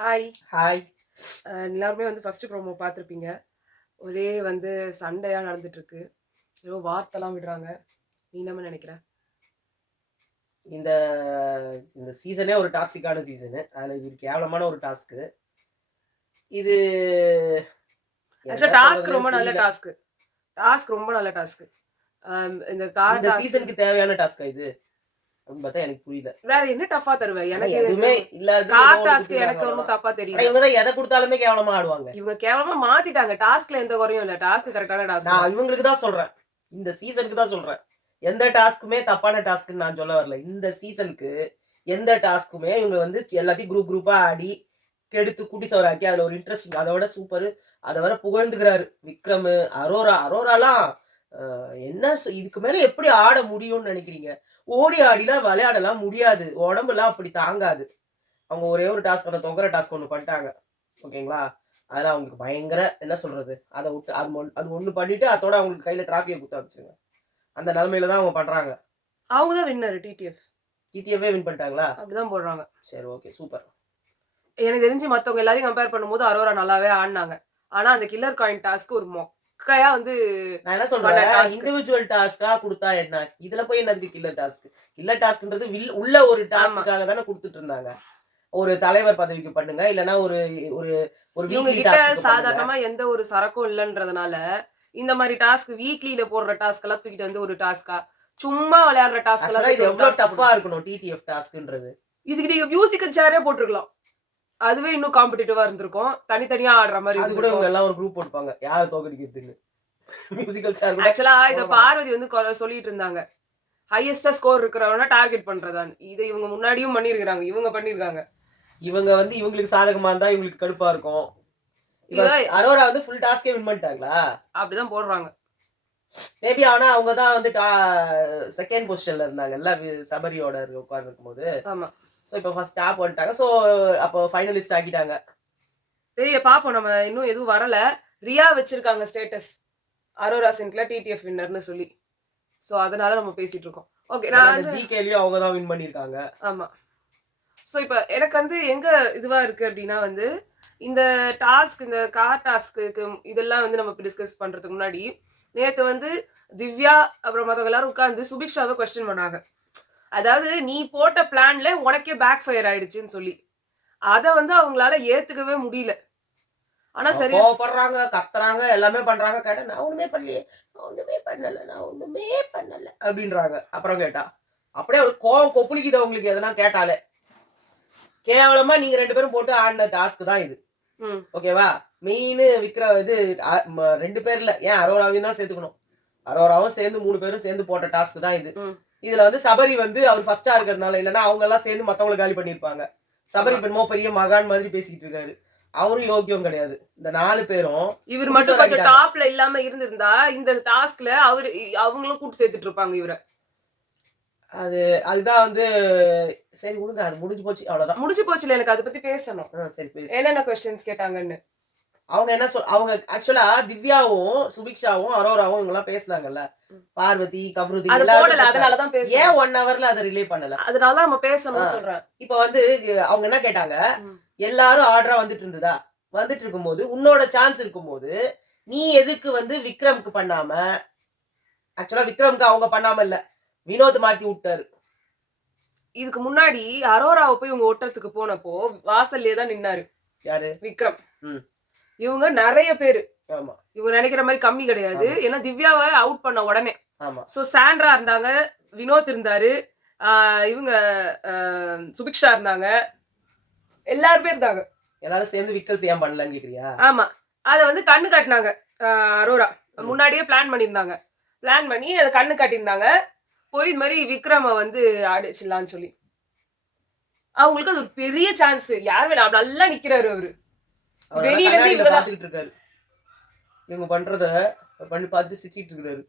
Hi. Hi. எல்லாருமே வந்து first promo பார்த்துருப்பீங்க. ஒரே வந்து சண்டையா நடந்துட்டுருக்கு. ஏதோ வார்த்தைலாம் விடுறாங்க. நீ என்ன நினைக்கிற? இந்த இந்த சீசனே ஒரு டாக்ஸிக்கான சீசனு. அதுல இது கேவலமான ஒரு டாஸ்க்கு. இது ஆக்சுவலா என்ன டாஸ்க் சொல்றதுன்னே ரொம்ப நல்ல புரியல. டாஸ்க்கு. டாஸ்க் ரொம்ப நல்ல டாஸ்க்கு. இந்த கார் இந்த டாஸ்க் சீசனுக்கு தேவையான டாஸ்க்கா இது? அப்படின்னு பார்த்தா எனக்கு புரியல. வேற என்ன டஃப்பா தருவ? ஆனா எனக்கு எதுவுமே இல்லாதது ஏதோ கார் ஒண்ணு டாஸ்க் குடுத்துருக்காங்க எனக்கு ஒண்ணும் அவ்வளோதான். தப்பா ஆனா தெரியல. இவங்க தான் எத குடுத்தாலுமே கேவலமா ஆடுவாங்க. இவங்க கேவலமா மாத்திட்டாங்க. டாஸ்க்ல எந்த குறையும் இல்ல. டாஸ்க் கரெக்டான டாஸ்க் நான் தான். இவங்களுக்கு தான் சொல்றேன். இந்த சீசனுக்கு தான் சொல்றேன். எந்த டாஸ்க்குமே தப்பான டாஸ்க்ன்னு நான் சொல்ல வரல. இந்த சீசனுக்கு எந்த டாஸ்க்குமே இவங்க வந்து எல்லாத்தையும் குரூப்பா ஆடி கெடுத்து குட்டி சவராக்கி அதுல ஒரு இன்ட்ரெஸ்டிங் அதோட சூப்பரு. அத வேற புகழ்ந்துக்கிறாரு விக்ரமு, அரோராலாம் என்ன இதுக்கு மேல எப்படி ஆட முடியும்னு நினைக்கிறீங்க? ஓடி ஆடிலாம் விளையாடலாம் முடியாது. உடம்புலாம் அப்படி தாங்காது. அவங்க ஒரே ஒரு டாஸ்க் அந்த தொங்குற டாஸ்க் ஒண்ணு பண்ணிட்டாங்க. ஓகேங்களா? அதெல்லாம் அவங்களுக்கு பயங்கர என்ன சொல்றது? அத விட்டு அது ஒண்ணு பண்ணிட்டு அதோட அவங்களுக்கு கையில டிராஃபிய குடுத்து அனுப்பிச்சுருங்க. அந்த நிலைமையில தான் அவங்க பண்றாங்க. அவங்க தான் வின்னர் டிடிஎஃப். டிடிஎஃப்வே வின் பண்ணிட்டாங்களா? அப்படிதான் போடுறாங்க. சரி ஓகே சூப்பர். எனக்கு தெரிஞ்சு மத்தவங்க எல்லாரையும் கம்பேர் பண்ணும்போது அரோரா நல்லாவே ஆடுனாங்க. ஆனா அந்த கில்லர் காயின் டாஸ்க் ஒரு மொக்கையா வந்து நான் என்ன பண்ண சொல்றேன், டாஸ்க். இண்டிவிஜுவல் டாஸ்க்கா குடுத்தா என்ன? இதுல போய் என்னதுக்கு கில்லர் டாஸ்க்? கில்லர் டாஸ்க்ன்றது உள்ள ஒரு ஆமா. டாஸ்க்குக்காக தானே குடுத்துட்டு இருந்தாங்க. ஒரு தலைவர் பதவிக்கு பண்ணுங்க. இல்லன்னா ஒரு ஒரு ஒரு இவங்க வீக்லி கிட்ட டாஸ்க்குக்கு பண்ணுங்க. சாதாரணமா எந்த ஒரு சரக்கும் இல்லன்றதுனால, இந்த மாரி டாஸ்க் வீக்லில போடுற டாஸ்க் எல்லாம் தூக்கிட்டு வந்து ஒரு டாஸ்க்கா, சும்மா விளையாடுற டாஸ்க் எல்லாம் ஆக்சுவலா இது சேர்த்து ஒரு எவ்ளோ டாஸ்க்கா டஃப்பா போடுங்க. இருக்கணும் டிடிஎஃப் டாஸ்க்ன்றது. இதுக்கு நீங்க மியூசிக்கல் சேர்ரே போட்டுருக்கலாம். அதுவே இன்னும் காம்படிட்டிவா இருந்திருக்கும். தனித்தனியா ஆடுற மாரி அது கூட இவங்க இருந்திருக்கும். எல்லாம் ஒரு குரூப் போட்டுப்பாங்க. யார் தோக்கடிக்கிறதுன்னு. மியூசிக்கல் சேர் கூட ஆக்சுவலா இத போட மாட்டாங்க. பார்வதி வந்து சொல்லிட்டு இருந்தாங்க. ஹையஸ்டா ஸ்கோர் இருக்கிறவன டார்கெட் பண்றதான்னு. இத இவங்க முன்னாடியும் பண்ணியிருக்காங்க. இவங்க பண்ணியிருக்காங்க. இவங்க வந்து இவங்களுக்கு சாதகமா இருந்தா இவங்களுக்கு கடுப்பா இருக்கும். இவ இவ அரோரா வந்து ஃபுல் டாஸ்க்கே வின் பண்ணிட்டாங்களா? அப்படிதான் போடுறாங்க. மேபி ஆனா அவங்க தான் வந்து 2ண்ட் பொசிஷன்ல இருந்தாங்கல்ல. சபரியோட உட்கார்ந்திருக்கும்போது. ஆமா. சோ இப்ப ஃபர்ஸ்ட் டாப் வந்துட்டாங்க. சோ அப்போ ஃபைனலிஸ்ட் ஆக்கிட்டாங்க. சரி பாப்போம். நம்ம இன்னும் எதுவும் வரல. ரியா வச்சிருக்காங்க ஸ்டேட்டஸ். அரோரா சென்ட்ல டிடிஎஃப் வின்னர்ன்னு சொல்லி. சோ அதனால நம்ம பேசிட்டு இருக்கோம். ஓகே. ஏன்னா நான் இந்த வந்து ஜிகேலயும் அவங்க தான் வின் பண்ணியிருக்காங்க. ஆமா. சோ இப்ப எனக்கு வந்து எங்க இதுவா இருக்கு அப்டின்னா வந்து, இந்த டாஸ்க் இந்த கார் டாஸ்க்குக்கு இதெல்லாம் வந்து நம்ம டிஸ்கஸ் பண்றதுக்கு முன்னாடி, நேத்து வந்து திவ்யா அப்புறம் மத்தவங்க எல்லாரும் உட்கார்ந்து சுபிக்ஷாவ கொஸ்டின் பண்ணாங்க. அதாவது நீ போட்ட பிளான்ல உனக்கே பேக் ஃபயர் ஆயிடுச்சுன்னு சொல்லி. அத வந்து அவங்களால ஏத்துக்கவே முடியல. ஆனா அவங்க சரியா கோவப்படுறாங்க, கத்துறாங்க, எல்லாமே பண்றாங்க. கேட்டா நான் ஒண்ணுமே பண்ணலையே. நான் ஒண்ணுமே பண்ணல அப்படின்றாங்க. அப்புறம் கேட்டா. அப்படியே ஒரு கோவம் கொப்புளிக்குது அவங்களுக்கு எதனா கேட்டாலே. கேவலமா நீங்க 2 பேரும் போட்டு ஆடின டாஸ்க் தான் இது. ம். ஓகேவா? மெயினு இது 2 பேர்ல ஏன் அரோராவையும் தான் சேர்த்துக்கணும். அரோராவும் சேர்ந்து 3 பேரும் சேர்ந்து போட்ட டாஸ்க் தான் இது. ம். இதுல வந்து சபரி வந்து அவர் ஃபர்ஸ்ட்டா இருக்கிறதுனால, இல்லன்னா அவங்க எல்லாம் சேர்ந்து மத்தவங்கள காலி பண்ணியிருப்பாங்க. சபரி ஆமா. இப்ப என்னமோ பெரிய மகான் மாதிரி பேசிக்கிட்டு இருக்காரு. அவரும் யோக்கியம் கிடையாது. இந்த 4 பேரும் இவரு மட்டும் குட்டிஸ்வரர் கொஞ்சம் ஆக்கிட்டாங்க. டாப்ல இல்லாம இருந்திருந்தா, இந்த டாஸ்க்ல அவங்களும் கூட்டு சேர்த்துட்டு இருப்பாங்க இவர. அது அதுதான் வந்து சரி விடுங்க. அது முடிஞ்சு போச்சு. அவ்வளவுதான். முடிஞ்சு போச்சுல எனக்கு அத பத்தி பேசணும். சரி பேசு. என்னென்ன கொஸ்டின்ஸ் கேட்டாங்கன்னு. அவங்க என்ன அவங்க ஆக்சுவலா திவ்யாவும், சுபிக்ஷாவும், அரோராவும் இவங்கலாம் பேசுனாங்கல்ல. ம். பார்வதி, கம்ருதீன் அது எல்லாருமே போடல. பேசுனாங்க. அதனால தான் ஏன் பேசணும். 1 ஹவர்ல அத ரிலே பண்ணல? அதனால தான் நம்ம ஆ. பேசணும்னு சொல்றேன். இப்ப வந்து அவங்க என்ன கேட்டாங்க, ம். எல்லாரும் ஆர்டரா வந்துட்டு இருந்ததா? வந்துட்டு இருக்கும்போது, உன்னோட சான்ஸ் இருக்கும்போது, நீ எதுக்கு வந்து விக்ரம்க்கு பண்ணாம ஆக்சுவலா விக்ரம்க்கு அவங்க பண்ணாம இல்ல. வினோத் மாத்தி விட்டாரு. இதுக்கு முன்னாடி அரோராவ போய் இவங்க ஒட்டுறதுக்கு போனப்போ, வாசல்லயே தான் நின்னாரு. யாரு? விக்ரம். ம். இவங்க நெறைய பேரு. ஆமா, இவங்க நெனைக்கிற மாரி கம்மி கிடையாது. ஆமா, ஏன்னா திவ்யாவ அவுட் பண்ண உடனே. ஆமா. சோ சாண்ட்ரா இருந்தாங்க, வினோத் இருந்தாரு, ஆ இவங்க அ சுபிக்ஷா இருந்தாங்க. எல்லாருமே இருந்தாங்க. எல்லாரும் சேர்ந்து விக்கல்ஸ் ஏன் பண்ணலன்னு கேட்கிறியா? ஆமா. அத வந்து கண்ணு காட்டுனாங்க. அரோரா. ம். முன்னாடியே பிளான் பண்ணியிருந்தாங்க. பிளான் பண்ணி அத கண்ணு காட்டியிருந்தாங்க. போய் இது மாரி விக்ரம வந்து அடிச்சிடலான்னு சொல்லி. அவங்களுக்கு அது ஒரு பெரிய சான்ஸ். யார் வேணா நல்லா நிக்கிறாரு அவரு. அவர் நல்லா வெளியில இருந்து கண்ணாடில இவங்க தான். பார்த்துக்கிட்டு இருக்காரு. இவங்க பண்றத பண்ணி பார்த்துட்டு சிரிச்சிட்டு இருக்காரு.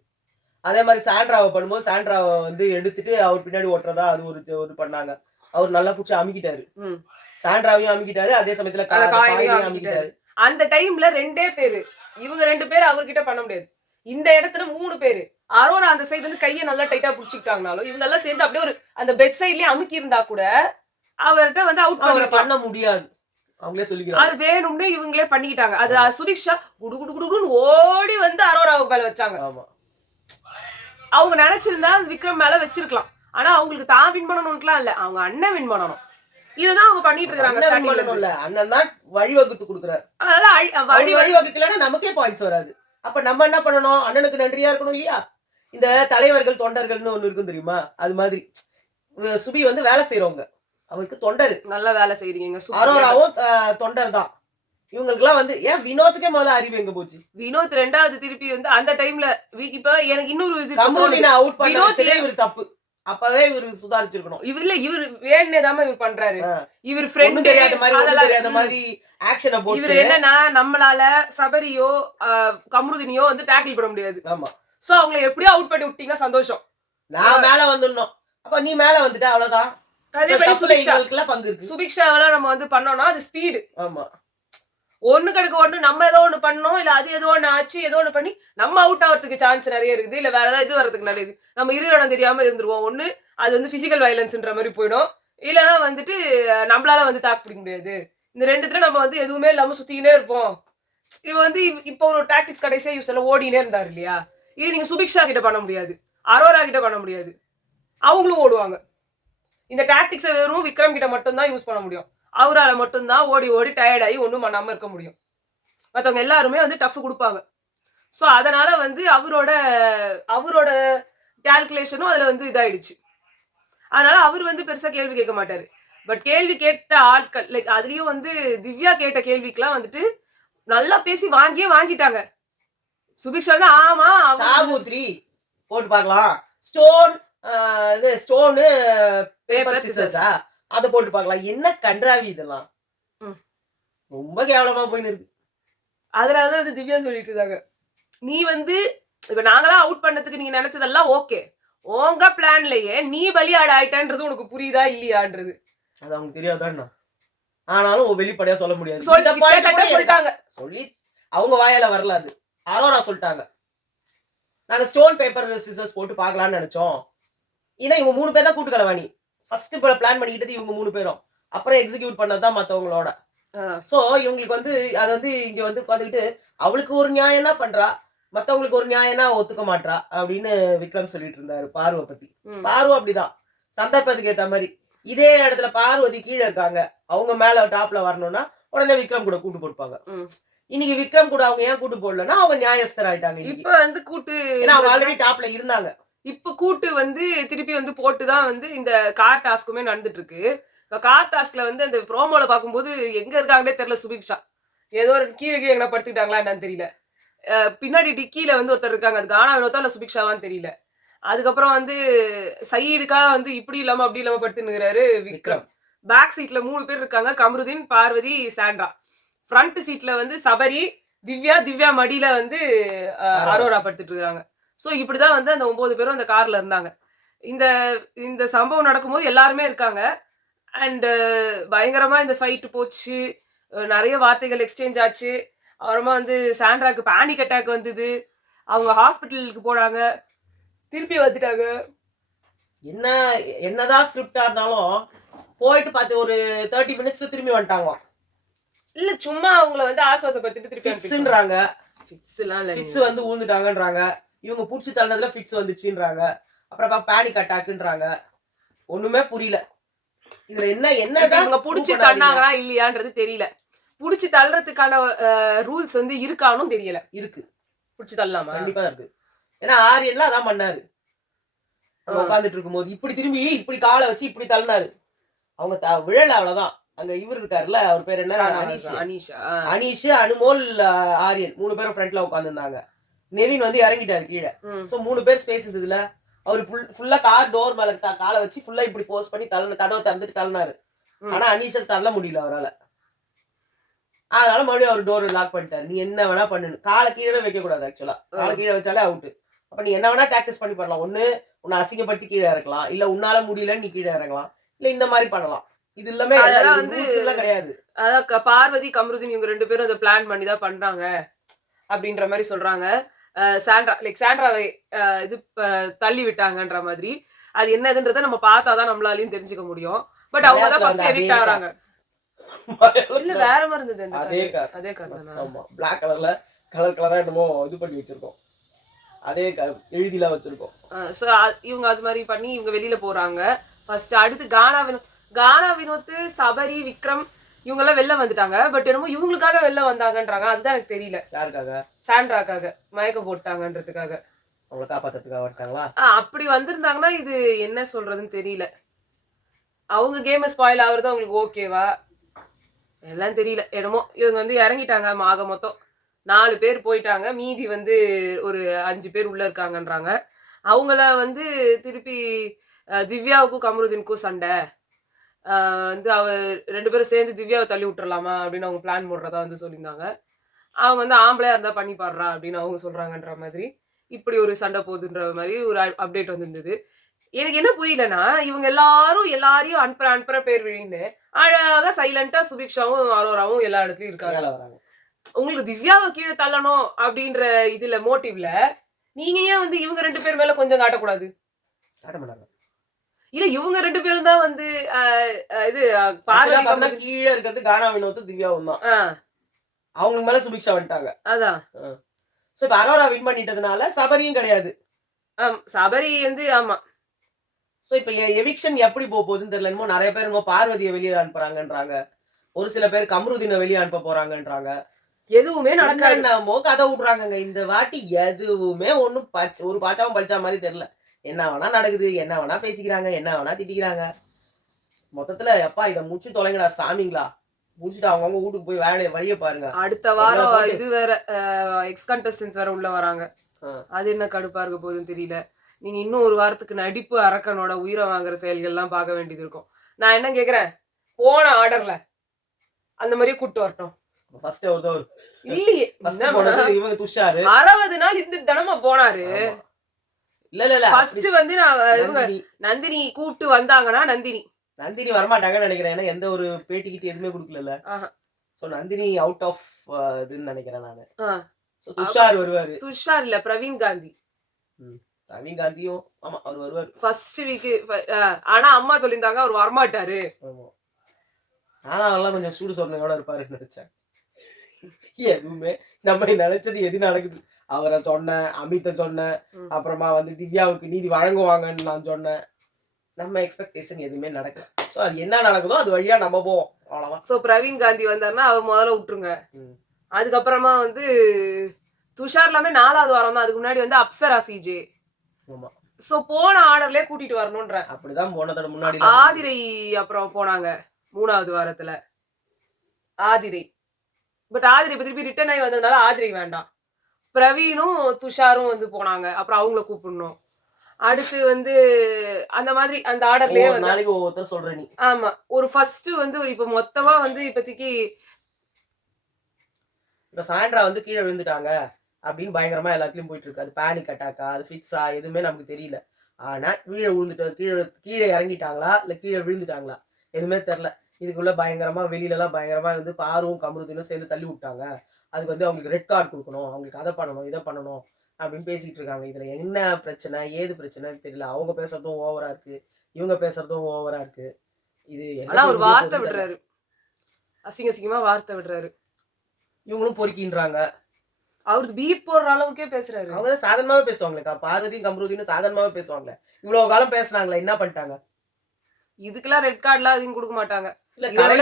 அதே மாரி சாண்ட்ராவ பண்ணும்போது, சாண்ட்ராவ வந்து எடுத்துட்டு அவர் பின்னாடி ஓட்டுறதா அது ஒரு பண்ணாங்க. அவர் நல்லா புடிச்சு அமுக்கிட்டாரு. ம். சாண்ட்ராவையும் அமுக்கிட்டாரு. அதே சமயத்துல அந்த அந்த காயனையும் காயினையும் அமுக்கிட்டாரு. அமுக்கிட்டாரு. அந்த டைம்ல 2டே பேரு. இவங்க 2 பேரு அவர்கிட்ட பண்ண முடியாது. இந்த இடத்துல 3 பேரு. அரோரா அந்த சைடுல இருந்து கைய நல்லா டைட்டா புடிச்சுக்கிட்டாங்கனாலும், இவங்க எல்லாம் சேர்ந்து அப்படியே ஒரு அந்த பெட் சைடுலயே அமுக்கி இருந்தா கூட, அவர்ட்ட வந்து அவுட் அவர பண்ணிருக்கலாம். பண்ண முடியாது. அவங்களே சொல்லிக்கிறாங்க. அது வேணும்னு இவங்களே பண்ணிக்கிட்டாங்க. அது சுபிக்ஷா குடு குடு குடுன்னு ஓடி வந்து அரோராவுக்கு மேல வச்சாங்க. ஆமா, அவங்க நினைச்சிருந்தா விக்ரம் மேல வச்சிருக்கலாம். ஆனா அவங்களுக்கு தான் வின் பண்ணணும்னுலாம் இல்ல, அவங்க அண்ணன் வின் பண்ணணும். இதுதான் அவங்க பண்ணிட்டு இருக்காங்க. அண்ணன் தான் வழிவகுத்து கொடுக்குறாரு. அதனால வழிவகுக்கலன்னா நமக்கே பாயிண்ட்ஸ் வராது. அப்ப நம்ம என்ன பண்ணணும்? அண்ணனுக்கு நன்றியா இருக்கணும் இல்லையா? இந்த தலைவர்கள் தொண்டர்கள்னு ஒண்ணு இருக்கும் தெரியுமா? அது மாதிரி சுபி வந்து வேலை செய்யறவங்க, அவருக்கு தொண்டர். நல்லா வேலை செய்றீங்க. அரோராவும் தொண்டர் தான். இவங்களுக்குலாம் வந்து ஏன் வினோத்துக்கே முதல்ல அறிவு எங்க போச்சு? வினோத் ரெண்டாவது திருப்பி வந்து அந்த டைம்ல இப்ப எனக்கு இன்னொரு இது கமருதீனை அவுட் பண்ணவே இவர் தப்பு. அப்பவே இவரு சுதாரிச்சிருக்கணும். இவரு வேணுனேதாம இவர் பண்றாரு. இவர் ஃப்ரெண்ட் தெரியாத மாதிரி ஆக்ஷனை போட்டு இவர் என்னன்னா நம்மளால சபரியோ கமருதீனையோ வந்து டேக்கிள் பண்ண முடியாது. ஆமா. சோ அவங்கள எப்படியோ அவுட் பண்ணி விட்டீங்கன்னா சந்தோஷம். நான் மேல வந்துடணும். அப்ப நீ மேல வந்துட்ட அவ்வளவுதான். அதே மாதிரி சுபிக்ஷாவுக்குலாம் பங்கு இருக்கு. சுபிக்ஷாவெல்லாம் நம்ம வந்து பண்ணோம்னா அது ஸ்பீடு. ஆமா. ஒண்ணு கடுக்கு ஒண்ணு நம்ம ஏதோ ஒண்ணு பண்ணோம், இல்ல அது ஏதோ ஒண்ணு ஆச்சு, ஏதோ ஒண்ணு பண்ணி நம்ம அவுட் ஆகிறதுக்கு சான்ஸ் நிறைய இருக்குது. இல்ல வேற ஏதாவது இது வர்றதுக்கு நிறைய இருக்குது. நம்ம இடம் தெரியாம இருந்துருவோம். ஒண்ணு அது வந்து பிசிக்கல் வயலன்ஸ்ன்ற மாதிரி போயிடும். இல்லைன்னா வந்துட்டு நம்மளால வந்து தாக்கு பிடிக்க முடியாது. இந்த ரெண்டுத்துல நம்ம வந்து எதுவுமே இல்லாம சுத்திக்கினே இருப்போம். இவன் வந்து இப்ப ஒரு டாக்டிக்ஸ் கடைசியா யூஸ் எல்லாம் ஓடினே இருந்தாரு இல்லையா? இது நீங்க சுபிக்ஷா கிட்ட பண்ண முடியாது, அரோரா கிட்ட பண்ண முடியாது. அவங்களும் ஓடுவாங்க. இந்த டாக்டிக்ஸை வெறும் விக்ரம் கிட்ட மட்டும்தான் யூஸ் பண்ண முடியும். அவரால் மட்டும்தான் ஓடி ஓடி டயர்ட் ஆகி ஒன்றும் பண்ணாம இருக்க முடியும். மற்றவங்க எல்லாருமே வந்து டஃப் கொடுப்பாங்க. ஸோ அதனால வந்து அவரோட கால்குலேஷனும் அதில் வந்து இதாயிடுச்சு. அதனால அவர் வந்து பெருசாக கேள்வி கேட்க மாட்டாரு. பட் கேள்வி கேட்ட ஆட்கள் லைக் அதுலயும் வந்து திவ்யா கேட்ட கேள்விக்கெல்லாம் வந்துட்டு நல்லா பேசி வாங்கிட்டாங்க. சுபிக்ஷா தான் ஆமா சாபுத்ரி போட்டு பார்க்கலாம், ஸ்டோனு பேப்பர் சிசர்ஸா அதை போட்டு பார்க்கலாம். என்ன கன்றாவி இதெல்லாம், ரொம்ப கேவலமா போயின்னு இருக்கு. அதனாலதான் வந்து திவ்யா சொல்லிட்டு இருந்தாங்க, நீ வந்து இப்ப நாங்களாம் அவுட் பண்ணதுக்கு நீங்க நினைச்சதெல்லாம் ஓகே, உங்க பிளான்லயே நீ பலியாடு ஆயிட்டன்றது உனக்கு புரியுதா இல்லையான்றது அது அவங்க தெரியாதான். ஆனாலும் வெளிப்படையா சொல்ல முடியாது. சொல்லிட்டாங்க, சொல்லி அவங்க வாயால வரல. அது அரோரா சொல்லிட்டாங்க, நாங்க ஸ்டோன் பேப்பர் சிசர்ஸ் போட்டு பார்க்கலாம்னு நினைச்சோம். ஏன்னா இவங்க 3 பேர் தான் கூட்டுக்கலவாணி. ஃபர்ஸ்ட் பிளான் பண்ணிக்கிட்டது இவங்க 3 பேரும், அப்புறம் எக்ஸிக்யூட் பண்ணதுதான் மத்தவங்களோட. சோ இவங்களுக்கு வந்து அது வந்து இங்க வந்து உட்காந்துக்கிட்டு அவளுக்கு ஒரு நியாயம்னா பண்றா, மத்தவங்களுக்கு ஒரு நியாயம்னா ஒத்துக்க மாட்டா அப்படின்னு விக்ரம் சொல்லிட்டு இருந்தாரு பார்வை பத்தி. பார்வை அப்படிதான் சந்தர்ப்பத்துக்கு ஏத்த மாதிரி. இதே இடத்துல பார்வதி கீழே இருக்காங்க, அவங்க மேல டாப்ல வரணும்னா உடனே விக்ரம் கூட கூட்டு போடுப்பாங்க. இன்னைக்கு விக்ரம் கூட அவங்க ஏன் கூட்டு போடலன்னா அவங்க நியாயஸ்தர் ஆயிட்டாங்க. இப்ப வந்து கூட்டு அவங்க ஆல்ரெடி டாப்ல இருந்தாங்க. இப்ப கூட்டு வந்து திருப்பி வந்து போட்டுதான் வந்து இந்த கார் டாஸ்க்குமே நடந்துட்டு இருக்கு. இப்ப கார் டாஸ்க்ல வந்து அந்த ப்ரோமோல பாக்கும்போது எங்க இருக்காங்கன்னே தெரியல சுபிக்ஷா. ஏதோ ஒரு கீழே எங்க படுத்துக்கிட்டாங்களா என்னன்னு தெரியல. பின்னாடி டிக்கியில வந்து ஒருத்தர் இருக்காங்க, அது கானா வினோதா இல்ல சுபிக்ஷாவான்னு தெரியல. அதுக்கப்புறம் வந்து சைடுக்காக வந்து இப்படி இல்லாம அப்படி இல்லாம படுத்துனுங்கிறாரு விக்ரம். பேக் சீட்ல 3 பேர் இருக்காங்க, கமருதீன், பார்வதி, சாண்ட்ரா. ஃப்ரண்ட் சீட்ல வந்து சபரி, திவ்யா மடியில வந்து அரோரா படுத்துட்டு இருக்காங்க. ஸோ இப்படிதான் வந்து அந்த 9 பேரும் அந்த கார்ல இருந்தாங்க. இந்த சம்பவம் நடக்கும்போது எல்லாருமே இருக்காங்க. அண்ட் பயங்கரமா இந்த ஃபைட் போச்சு, நிறைய வார்த்தைகள் எக்ஸ்சேஞ்ச் ஆச்சு. அப்புறமா வந்து சாண்ட்ராக்கு பேனிக் அட்டாக் வந்தது, அவங்க ஹாஸ்பிட்டலுக்கு போனாங்க, திருப்பி வந்துட்டாங்க. என்னதான் ஸ்கிரிப்டா இருந்தாலும் போயிட்டு பார்த்து ஒரு 30 மினிட்ஸ்ல திரும்பி வந்துட்டாங்க. இல்ல சும்மா அவங்கள வந்து ஆஸ்வாசப்படுத்திட்டு திருப்பி ஃபிக்ஸ்ன்றாங்க. ஃபிக்ஸ் வந்து ஊந்துட்டாங்கன்றாங்க. இவங்க புடிச்சு தள்ளதுல ஃபிக்ஸ் வந்துச்சுன்றாங்க. அப்புறம் பேனிக் அட்டாக்ன்றாங்க. ஒண்ணுமே புரியல. இதுல என்னதான் இவங்க புடிச்சு தள்ளாங்களா இல்லையான்றது தெரியல. புடிச்சு தள்ளுறதுக்கான ரூல்ஸ் வந்து இருக்கானும் தெரியல. இருக்கு, புடிச்சு தள்ளலாமா? கண்டிப்பா இருக்கு. ஏன்னா ஆரியன்ல அதான் பண்ணாரு. உட்காந்துட்டு இருக்கும்போது இப்படி திரும்பி இப்படி காலை வச்சு இப்படி தள்ளினாரு. அவங்க விழல, அவ்வளவுதான். அங்க இவர் இருக்காருல்ல, அவர் பேர் என்ன, அனீஷ், அனுமோல், ஆரியன் 3 பேரும் ஃப்ரண்ட்ல உட்காந்துருந்தாங்க. நெவின் வந்து இறங்கிட்டாரு கீழே. சோ 3 பேர் ஸ்பேஸ் இருந்ததுல, அவரு ஃபுல்லா கார் டோர் மேல காலை வச்சு ஃபுல்லா இப்படி போஸ்ட் பண்ணி கதவை திறந்துட்டு தள்ளினாரு. ஆனா அனீஷை தள்ள முடியல அவரால். அதனால மறுபடியும் அவர் டோர் லாக் பண்ணிட்டாரு. நீ என்ன வேணா பண்ணு, காலை கீழே வைக்க கூடாது. ஆக்சுவலா காலை கீழே வச்சாலே அவுட். அப்ப நீ என்ன வேணா டாக்டிஸ் பண்ணி பண்ணலாம். ஒண்ணு உன்னை அசிங்கப்படுத்தி கீழே இறக்கலாம், இல்ல உன்னால முடியலன்னு நீ கீழே இறங்கலாம், இல்ல இந்த மாதிரி பண்ணலாம். இது எல்லாமே கிடையாது. அதான் பார்வதி, கமருதீன் இவங்க 2 பேரும் அதை பிளான் பண்ணி தான் பண்றாங்க அப்படின்ற மாதிரி சொல்றாங்க. சாண்ட்ராவை இது தள்ளி விட்டாங்கன்ற மாதிரி. அது என்னதுன்றத நம்ம பார்த்தாதான் நம்மளாலையும் தெரிஞ்சுக்க முடியும். பட் அவங்க தான் ஃபர்ஸ்ட் எவிக்ட் ஆகுறாங்க. இல்ல வேற மாதிரி இருந்தது அந்த அதே கார். கார். அதே கார் தானா? ஆமா, பிளாக் கலர்ல கலரா என்னமோ இது பண்ணி வச்சிருக்கோம். அதே எழுதிலாம் வச்சிருக்கோம். ஸோ இவங்க அது மாதிரி பண்ணி இவங்க வெளியில போறாங்க. ஃபர்ஸ்ட் அடுத்து கானா வினோத், சபரி, விக்ரம் இவங்க எல்லாம் வெளில வந்துட்டாங்க. பட் என்னமோ இவங்களுக்காக வெளில வந்தாங்கன்றாங்க. அதுதான் எனக்கு தெரியல. யாருக்காக? சாண்ட்ராக்காக மயக்கம் போட்டாங்கன்றதுக்காக. அவங்கள காப்பாத்துறதுக்காக வந்துட்டாங்களா? அப்படி வந்திருந்தாங்கன்னா இது என்ன சொல்றதுன்னு தெரியல. அவங்க கேம் ஸ்பாயில் ஆகுறது அவங்களுக்கு ஓகேவா எல்லாம் தெரியல. என்னமோ இவங்க வந்து இறங்கிட்டாங்க. ஆக மொத்தம் 4 பேர் போயிட்டாங்க. மீதி வந்து ஒரு 5 பேர் உள்ள இருக்காங்கன்றாங்க. அவங்கள வந்து திருப்பி திவ்யாவுக்கும் கமருதீனுக்கும் சண்டை. வந்து 2 பேரும் சேர்ந்து திவ்யாவை தள்ளி விட்டுறலாமா அப்படின்னு அவங்க பிளான் போடுறதா வந்து சொல்லியிருந்தாங்க. அவங்க வந்து ஆம்பளையா இருந்தா பண்ணி பாடுறா அப்படின்னு அவங்க சொல்றாங்கன்ற மாதிரி இப்படி ஒரு சண்டை போகுதுன்ற மாதிரி ஒரு அப்டேட் வந்திருந்தது. எனக்கு என்ன புரியலன்னா இவங்க எல்லாரையும் அனுப்புற பேர் விழின்னு அழகா சைலண்டா சுபிக்ஷாவும் அரோராவும் எல்லா இடத்துலயும் இருக்காங்க. உங்களுக்கு திவ்யாவை கீழே தள்ளணும் அப்படின்ற இதுல மோட்டிவ்ல நீங்க ஏன் வந்து இவங்க 2 பேர் மேல கொஞ்சம் காட்டக்கூடாது? இல்ல இவங்க 2 பேரும் தான் வந்து இது பார்வதி கீழே இருக்கிறது கானா வினோத் திவ்யாவும் தான். அவங்க மேல சுபிக்ஷா வந்துட்டாங்க. அதான். சோ இப்ப அரோரா வின் பண்ணிட்டதுனால சபரியும் கிடையாது. சபரி வந்து ஆமா. சோ இப்ப எவிக்ஷன் எப்படி போகுதுன்னு தெரியல. இன்னும் நிறைய பேர் இன்னும் பார்வதியை வெளியே அனுப்புறாங்கன்றாங்க. ஒரு சில பேர் கமருதீனை வெளியே அனுப்ப போறாங்கன்றாங்க. எதுவுமே நடக்காது. என்னமோ கதை விடுறாங்க. இந்த வாட்டி எதுவுமே ஒண்ணும் ஒரு பாச்சாவும் பழிச்சா மாதிரி தெரியல. என்ன வேணா நடக்குது, என்ன வேணா பேசிக்கிறாங்க, என்ன வேணா திட்டிக்கிறாங்க. மொத்தத்துல எப்பா இதை முடிச்சு தொலைங்கடா சாமிங்களா. முடிச்சுட்டு அவங்க வீட்டுக்கு போய் வழிய பாருங்க. அடுத்த வாரம் இது வேற எக்ஸ் கண்டஸ்டன்ஸ் வேற உள்ள வராங்க. அது என்ன கடுப்பா இருக்க போகுதுன்னு தெரியல. நீங்க இன்னும் ஒரு வாரத்துக்கு நடிப்பு அரக்கனோட உயிரை வாங்குற செயல்கள் எல்லாம் பார்க்க வேண்டியது இருக்கும். நான் என்ன கேக்குறேன், போன ஆர்டர்ல அந்த மாதிரியே கூட்டு வரட்டும். ஃபர்ஸ்ட் ஒரு இல்லையே இவங்க துஷாரு 60 நாள் இந்த தினமா போனாரு. இல்ல ஃபர்ஸ்ட் வந்து நான் இவங்க நந்தினி கூப்பிட்டு வந்தாங்கன்னா நந்தினி வரமாட்டாங்கன்னு நினைக்கிறேன். ஏன்னா எந்த ஒரு பேட்டிக்கிட்டு எதுவுமே கொடுக்கல. சோ நந்தினி அவுட் ஆஃப் இதுன்னு நினைக்கிறேன் நானு. துஷார் வருவாரு. துஷார் இல்ல பிரவீன் காந்தி. பிரவீன் காந்தியும் ஆமா அவர் வருவாரு ஃபர்ஸ்ட் வீக். ஆனா அம்மா சொல்லியிருந்தாங்க அவர் வரமாட்டாரு. ஆனா அவெல்லாம் கொஞ்சம் சூடு சொன்னோட இருப்பாருன்னு நினைச்சேன். எதுவுமே நம்ம நினைச்சது எது நடக்குது. அவரை சொன்னேன், அமித்தை சொன்னேன், அப்புறமா வந்து திவ்யாவுக்கு நீதி வழங்குவாங்கன்னு நான் சொன்னேன். நம்ம எக்ஸ்பெக்டேஷன் எதுவுமே நடக்கல. சோ அது என்ன நடக்குதோ அது வழியா நம்ம போவோம், அவ்வளவுதான். சோ பிரவீன் காந்தி வந்தாருன்னா அவர் முதல்ல விட்டுருங்க. அதுக்கப்புறமா வந்து துஷார் எல்லாமே 4வது வாரம் தான். அதுக்கு முன்னாடி வந்து அப்சரா சிஜே. சோ போன ஆர்டர்லயே கூட்டிட்டு வரணும்ன்ற. அப்படிதான் போனதோட முன்னாடி ஆதிரை அப்புறம் போனாங்க 3வது வாரத்துல ஆதிரை. பட் ஆதிரை திருப்பி ரிட்டர்ன் ஆகி வந்ததுனால ஆதிரை வேண்டாம். பிரவீனும் துஷாரும் வந்து போனாங்க. அப்புறம் அவங்கள கூப்பிடணும். அடுத்து வந்து அந்த மாதிரி அந்த ஆர்டர்லயே நாளைக்கு ஒவ்வொருத்தர் சொல்ற நீ. ஆமா ஒரு ஃபர்ஸ்ட் வந்து இப்ப மொத்தமா வந்து இப்போதைக்கு இப்ப சாண்ட்ரா வந்து கீழே விழுந்துட்டாங்க அப்படின்னு பயங்கரமா எல்லாத்துலயும் போயிட்டு இருக்கு. அது பேனிக் அட்டாக்கா, அது ஃபிட்ஸா எதுவுமே நமக்கு தெரியல. ஆனா கீழே இறங்கிட்டாங்களா இல்ல கீழே விழுந்துட்டாங்களா எதுவுமே தெரியல. இதுக்குள்ள பயங்கரமா வெளியில எல்லாம் பயங்கரமா வந்து பாரும் கமருதீனும் சேர்ந்து தள்ளி விட்டாங்க. அதுக்கு வந்து அவங்களுக்கு ரெட் கார்டு கொடுக்கணும், அவங்களுக்கு அதை பண்ணணும் இதை பண்ணணும் அப்படின்னு பேசிட்டு இருக்காங்க. இதுல என்ன பிரச்சனை ஏது பிரச்சனைன்னு தெரியல. அவங்க பேசுறதும் ஓவரா இருக்கு, இவங்க பேசுறதும் ஓவரா இருக்கு. இது ஒரு வார்த்தை விடுறாரு, அசிங்கமா வார்த்தை விடுறாரு. இவங்களும் பொறுக்கின்றாங்க. அவருக்கு பீப் போடுற அளவுக்கே பேசுறாரு. அவங்க சாதாரணமாவே பேசுவாங்களேக்கா. பார்வதியும் கமருதீனும் சாதாரணமாவே பேசுவாங்களே. இவ்வளவு காலம் பேசினாங்களே, என்ன பண்ணிட்டாங்க? இதுக்கெல்லாம் ரெட் கார்டுலாம் எதுவும் கொடுக்க மாட்டாங்க. கலை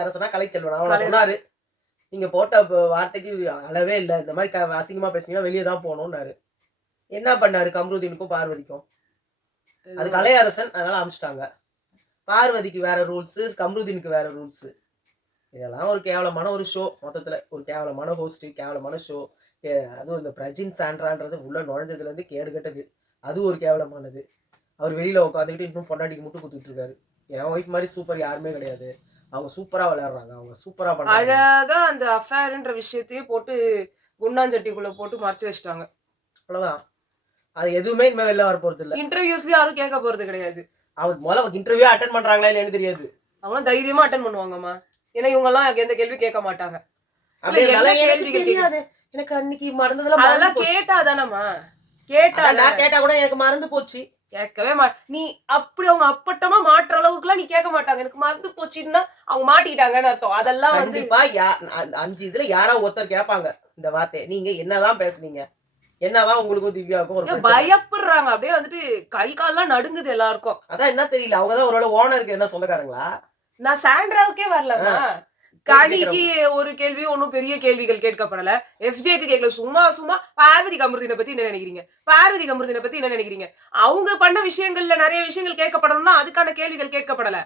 அரசனா கலை செல்வனா அவனை சொன்னாரு, நீங்க போட்ட வார்த்தைக்கு அளவே இல்லை, இந்த மாதிரி அசிங்கமா பேசுனீங்கன்னா வெளியே தான் போகணும்னாரு. என்ன பண்ணாரு கமருதீனுக்கும் பார்வதிக்கும்? அது கலை அரசன், அதனால அமிச்சிட்டாங்க. பார்வதிக்கு வேற ரூல்ஸ், கமருதீனுக்கு வேற ரூல்ஸ். இதெல்லாம் ஒரு கேவலமான ஒரு ஷோ. மொத்தத்துல ஒரு கேவலமான ஹோஸ்ட், கேவலமான ஷோ. அதுவும் இந்த பிரஜின் சாண்ட்ரான்றது உள்ள நுழைஞ்சதுல இருந்து கேடு கட்டது. அது ஒரு கேவலமானது. அவர் வெளியில உட்காந்துக்கிட்டு இன்னும் பொண்டாட்டிக்கு முட்டு குத்திட்டு இருக்காரு. என் ஒய்ஃப் மாதிரி சூப்பர் யாருமே கிடையாது, அவங்க சூப்பரா விளையாடுறாங்க, அவங்க சூப்பரா பண்றாங்க. அழகா அந்த அஃபேர்ன்ற விஷயத்தையே போட்டு குண்டாஞ்சட்டிக்குள்ள போட்டு மறைச்சு வச்சிட்டாங்க. அவ்வளவுதான். அது எதுவுமே இனிமே வெளில வர போறது இல்ல. இன்டர்வியூஸ்லயும் யாரும் கேட்க போறது கிடையாது. அவங்க முதல்ல இன்டர்வியூ அட்டென்ட் பண்றாங்களா இல்லைன்னு தெரியாது. அவங்க தைரியமா அட்டென்ட் பண்ணுவாங்கம்மா. ஏன்னா இவங்க எல்லாம் எந்த கேள்வி கேட்க மாட்டாங்க. எனக்கு அன்னைக்கு மறந்ததெல்லாம் கேட்டா தானம்மா. கேட்டா நான் கேட்டா கூட எனக்கு மறந்து போச்சு. கேட்கவே நீ அப்படி அவங்க அப்பட்டமா மாட்டுற அளவுக்குலாம் நீ கேட்க மாட்டாங்க. எனக்கு மறந்து போச்சுன்னா அவங்க மாட்டிக்கிட்டாங்கன்னு அர்த்தம். அதெல்லாம் வந்து கண்டிப்பா 5 இதுல யாரா ஒருத்தர் கேட்பாங்க இந்த வார்த்தையை. நீங்க என்னதான் பேசுனீங்க, என்னதான் உங்களுக்கும் திவ்யாவுக்கும் ஒரு பிரச்சனை? பயப்படுறாங்க. அப்படியே வந்துட்டு கை கால்லாம் நடுங்குது எல்லாருக்கும். அதான் என்ன தெரியல, அவங்கதான் ஒருவேளை ஓனருக்கு என்ன சொந்தக்காரங்களா? நான் சாண்ட்ராவுக்கே வரலமா. கனிக்கு ஒரு கேள்வி ஒன்னும் பெரிய கேள்விகள் கேட்கப்படல. எஃப்ஜேக்கு கேட்கல. சும்மா சும்மா பார்வதி கமருதீனை பத்தி என்ன நினைக்கிறீங்க, பார்வதி கமருதீனை பத்தி என்ன நினைக்கிறீங்க, அவங்க பண்ண விஷயங்கள்ல நிறைய விஷயங்கள் கேட்கப்படணும்னா அதுக்கான கேள்விகள் கேட்கப்படல.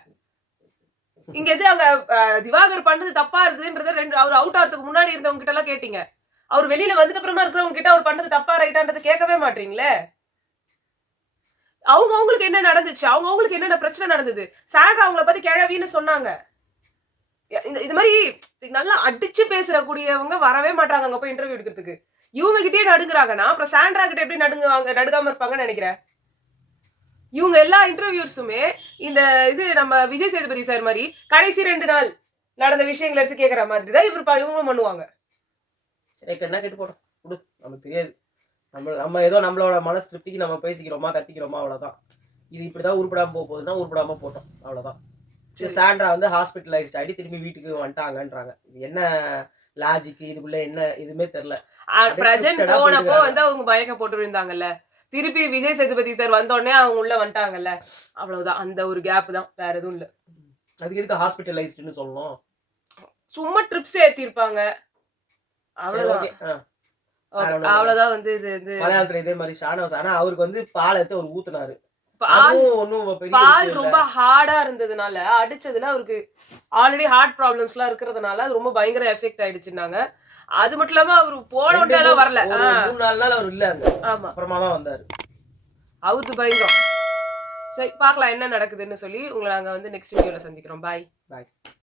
இங்க எது அங்க திவாகர் பண்ணது தப்பா இருக்குன்றத அவர் அவுட் ஆகிறதுக்கு முன்னாடி இருந்தவங்க கிட்ட எல்லாம் கேட்டீங்க. அவர் வெளியில வந்துட்டு அப்புறமா இருக்கிறவங்க கிட்ட அவர் பண்ணது தப்பா ரைட்டான்றது கேட்கவே மாட்டீங்களே. அவங்களுக்கு என்ன நடந்துச்சு, அவங்களுக்கு என்னென்ன பிரச்சனை நடந்தது, சாண்ட்ரா அவங்கள பத்தி கிழவின்னு சொன்னாங்க. இது மாதிரி நல்லா அடிச்சு பேசுற கூடியவங்க வரவே மாட்டாங்க அங்க போய் இன்டர்வியூ எடுக்கிறதுக்கு. இவங்க கிட்டே நடுங்குறாங்கன்னா அப்புறம் சாண்ட்ரா கிட்ட எப்படி நடுங்காம இருப்பாங்கன்னு நினைக்கிறேன். இவங்க எல்லா இன்டர்வியூஸுமே இந்த இது நம்ம விஜய் சேதுபதி சார் மாதிரி கடைசி 2 நாள் நடந்த விஷயங்களை எடுத்து கேட்கற மாதிரி தான் இவங்களும் பண்ணுவாங்க. சரி, என்ன கேட்டு போடும் விடு, நமக்கு தெரியாது. நம்ம ஏதோ நம்மளோட மனசு திருப்திக்கு நம்ம பேசிக்கிறோமா கத்திக்கிறோமா, அவ்வளவுதான். இது இப்படிதான் உருப்படாம போகுதுன்னா உருப்படாம போட்டோம், அவ்வளவுதான். சாண்ட்ரா வந்து ஹாஸ்பிட்டலைஸ்ட் ஆகி திரும்பி வீட்டுக்கு வந்துட்டாங்கன்றாங்க. இது என்ன லாஜிக், இதுக்குள்ள என்ன எதுவுமே தெரியல. பிரஜன் போனப்போ வந்து அவங்க பயக்க போட்டு இருந்தாங்கல்ல, திருப்பி விஜய் சேதுபதி சார் வந்த உடனே அவங்க உள்ள வந்துட்டாங்கல்ல, அவ்வளவுதான். அந்த ஒரு கேப் தான், வேற எதுவும் இல்ல. அதுக்கு எதுக்கு ஹாஸ்பிட்டலைஸ்ட்னு சொல்லணும்? சும்மா ட்ரிப்ஸ் ஏத்தி இருப்பாங்க, அவ்வளவுதான். அவ்வளவுதான். வந்து இது மலையாளத்துல இதே மாதிரி ஷானவாஸ், ஆனா அவருக்கு வந்து பால் எடுத்து அவர் ஊத்துனாரு. பால் ரொம்ப ஹார்டா இருந்ததுனால அடிச்சதுல அவருக்கு ஆல்ரெடி ஹார்ட் ப்ராப்ளம்ஸ் எல்லாம் இருக்கிறதுனால அது ரொம்ப பயங்கர எஃபெக்ட் ஆயிடுச்சுன்னாங்க. அது மட்டும் இல்லாம அவரு போன உடனே வரல, 3-4 நாள் அவர் இல்ல அங்க. ஆமா, அப்புறமா தான் வந்தாரு. அவருக்கு பயங்கரம். சரி, பார்க்கலாம் என்ன நடக்குதுன்னு சொல்லி. உங்களை நாங்க வந்து நெக்ஸ்ட் வீடியோல சந்திக்கிறோம். பாய்.